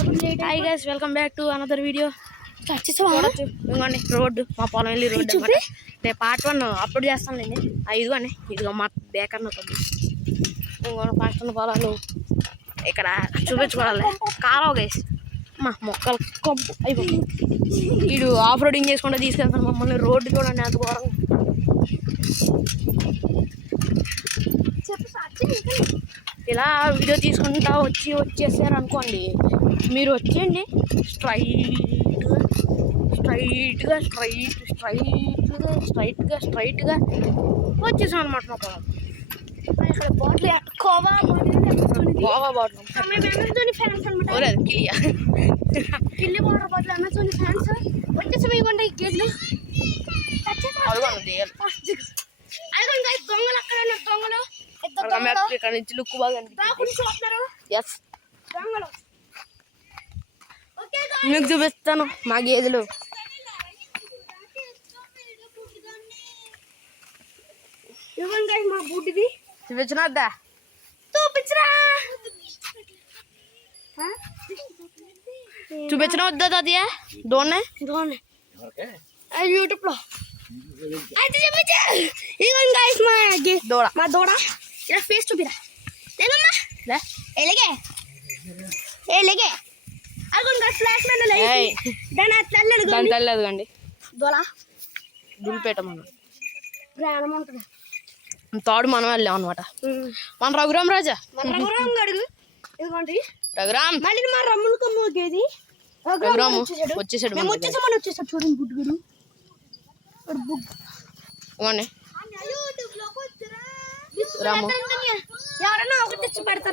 Hi guys, welcome back to another video. ఇదిగోండి road, మా పొలం వెళ్ళి రోడ్డు అనమాట. రేపు పార్ట్ 1 అప్లోడ్ చేస్తానులేండి. ఇదిగోండి, ఇదిగో మా బేకర్ కొద్ది ఇంకోటి పక్కన పొలాలు ఇక్కడ చూపించుకోవాలి. కాలువ గైస్, మా మొక్కలు కప్పు అయిపోయింది. వీడు ఆఫ్ రోడింగ్ చేసుకుంటూ తీసుకెళ్తాను మమ్మల్ని. రోడ్డు చూడండి అంత ఘోరం. ఇలా వీడియో తీసుకుంటా వచ్చేసారు అనుకోండి, మీరు వచ్చేయండి స్ట్రైట్గా వచ్చేసాం అనమాట. మా పొలం ఇక్కడ బాటిల్ కోవా బాటిల్ కిల్లి వాటర్ బాటిల్ అమెజాన్ ఫ్యాన్స్ వచ్చేసాం. ఇవ్వండి ఈ కేజీలు దొంగలు అక్కడ దొంగలు ఇక్కడ నుంచి లుక్ బాగా మీకు చూపిస్తాను మా గేదెలు. మా బుడ్డిది చూపించినద్దా? చూపించిన వద్దా అది దోణే యూట్యూబ్ లో అయితే చూపించా. మా దూడ ఇలా ఫేస్ చూపిరా. తెల్లదుగండి దులిపేట మనం ప్రాణం ఉంటుంది. తాడు మనం వెళ్ళాం అనమాట. మన రఘురాం రాజా అడుగు. ఇదిగోండి రఘురాం, మళ్ళీ మా రమ్ముల కొమ్మేది రఘురాము వచ్చేసాడు. చూడండి బుడ్డుగుడు ఇవ్వండి రాము. ఎవరన్నా ఒకటి తెచ్చి పెడతారు.